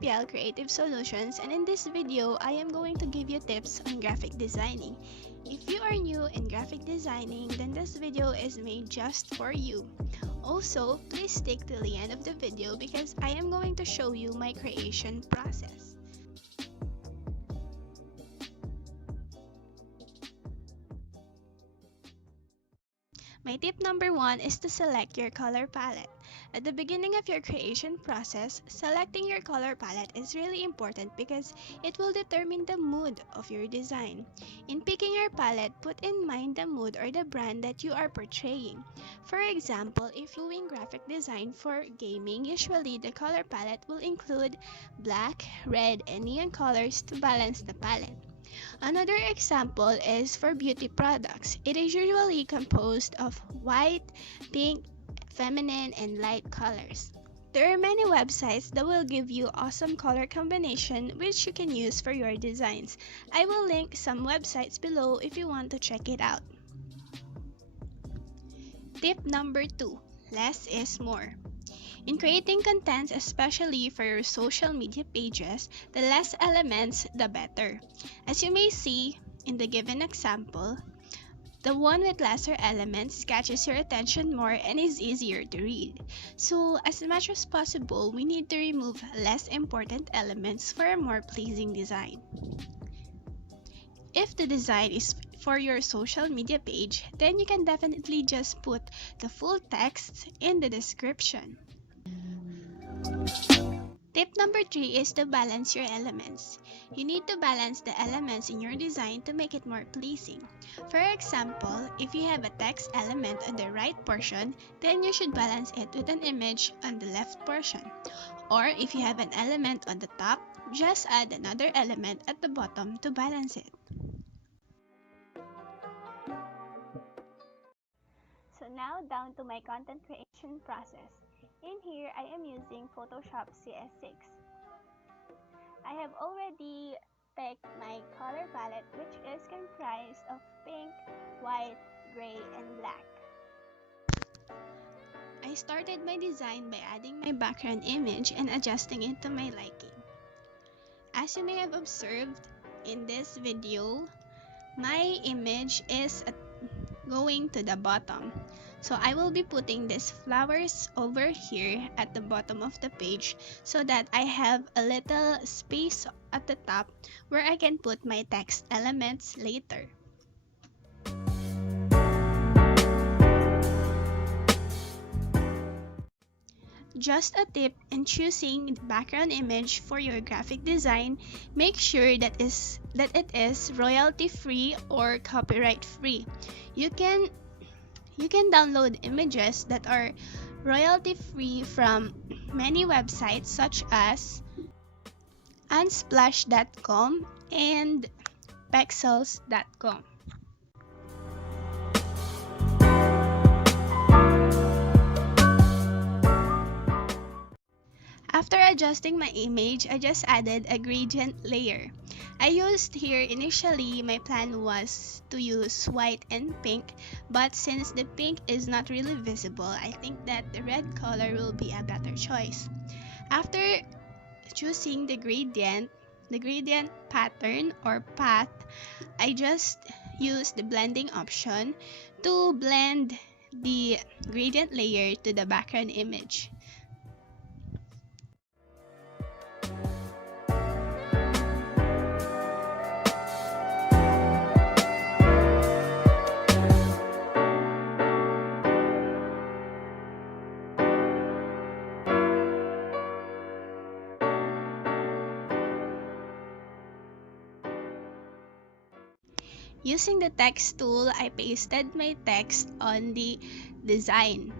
PL Creative Solutions, and in this video, I am going to give you tips on graphic designing. If you are new in graphic designing, then this video is made just for you. Also, please stick till the end of the video because I am going to show you my creation process. My tip number 1 is to select your color palette. At the beginning of your creation process, selecting your color palette is really important because it will determine the mood of your design. In picking your palette, put in mind the mood or the brand that you are portraying. For example, if you're doing graphic design for gaming, usually the color palette will include black, red, and neon colors to balance the palette. Another example is for beauty products. It is usually composed of white, pink, feminine, and light colors. There are many websites that will give you awesome color combination which you can use for your designs. I will link some websites below if you want to check it out. Tip number 2. Less is more. In creating content, especially for your social media pages, the less elements, the better. As you may see in the given example, the one with lesser elements catches your attention more and is easier to read. So, as much as possible, we need to remove less important elements for a more pleasing design. If the design is for your social media page, then you can definitely just put the full text in the description. Tip number 3 is to balance your elements. You need to balance the elements in your design to make it more pleasing. For example, if you have a text element on the right portion, then you should balance it with an image on the left portion. Or if you have an element on the top, just add another element at the bottom to balance it. So now down to my content creation process. In here, I am using Photoshop CS6. I have already picked my color palette, which is comprised of pink, white, gray, and black. I started my design by adding my background image and adjusting it to my liking. As you may have observed in this video, my image is going to the bottom. So I will be putting these flowers over here at the bottom of the page so that I have a little space at the top where I can put my text elements later. Just a tip in choosing the background image for your graphic design, make sure that it is royalty free or copyright free. You can download images that are royalty free from many websites such as unsplash.com and pexels.com. After adjusting my image, I just added a gradient layer. I used here initially, my plan was to use white and pink, but since the pink is not really visible, I think that the red color will be a better choice. After choosing the gradient pattern or path, I just used the blending option to blend the gradient layer to the background image. Using the text tool, I pasted my text on the design.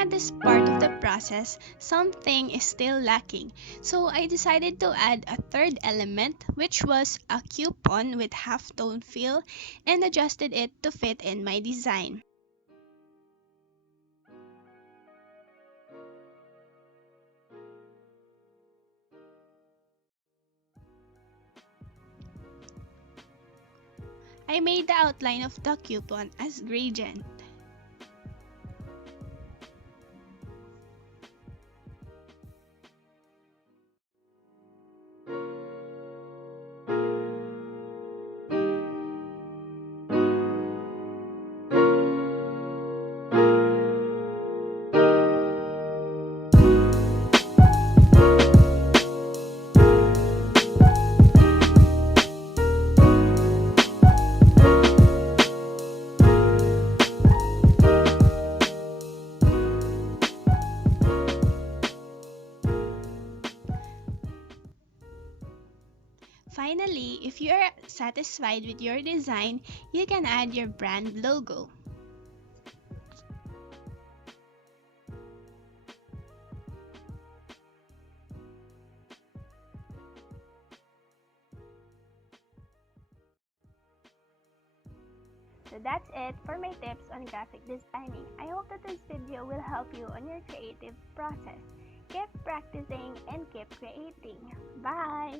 at this part of the process, something is still lacking. So I decided to add a third element, which was a coupon with halftone feel, and adjusted it to fit in my design. I made the outline of the coupon as gradient. Finally, if you are satisfied with your design, you can add your brand logo. So that's it for my tips on graphic designing. I hope that this video will help you on your creative process. Keep practicing and keep creating. Bye!